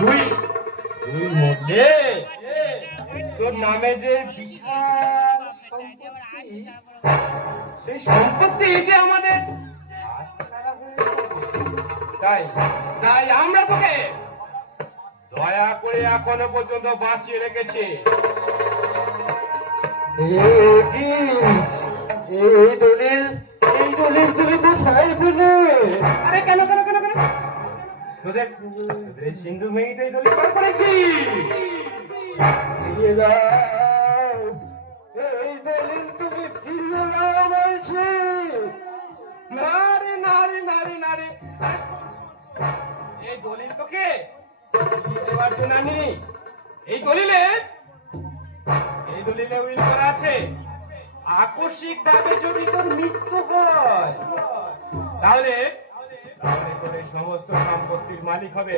তুই তুই মরলে তোর নামে যে বিশাল সম্পত্তি, সেই সম্পত্তি যে আমাদের হাতছাড়া হয়ে যাবে। তাই তাই আমরা তোকে দয়া করে এখনো পর্যন্ত বাঁচিয়ে রেখেছি। এই দলিল তুমি কোথায় পেলে? আরে কেন কেন কেন কেন তোদের তোদের এই সিন্ধু মেয়েটাই দলিল করেছি। ফিরিয়ে দাও, এই দলিল তুমি ফিরিয়ে দাও বলছি। না রে না রে না রে না রে, এই দলিল তোকে দেওয়ার জন্য আনিনি। এই দলিলে উইল করা আছে, আকস্মিক ভাবে যদি তোর মৃত্যু হয় তাহলে তাহলে তোর এই সমস্ত সম্পত্তির মালিক হবে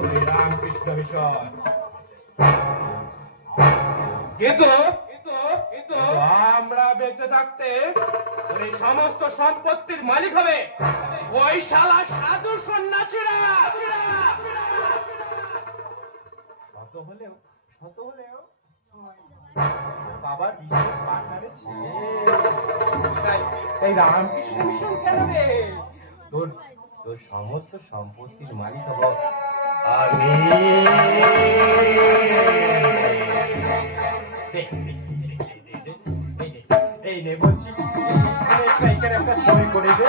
ওই রামকৃষ্ণ মিশন। কিন্তু কিন্তু কিন্তু আমরা বেঁচে থাকতে তোর এই সমস্ত সম্পত্তির মালিক হবে ওই শালা সাধু সন্ন্যাসীরা। শত হলেও বাবার বিশেষ পার্টনারে ছিলে। তাই রামকৃষ্ণ মিশন কেন রে? তোর তোর সমস্ত সম্পত্তির মালিক হব আমি। এই নে বলছি, এখানে একটা সই করে দে।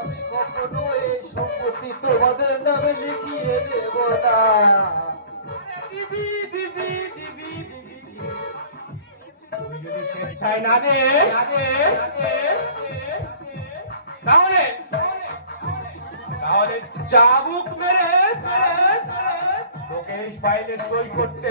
আমি কখনো এই সম্পত্তি তোমাদের নামে লিখিয়ে দেব না। দিবি দিবি দিবি দিবি, তুই যদি স্বেচ্ছায় না দে তাহলে তাহলে চাবুক মেরে তোকে এই ফাইলে সই করতে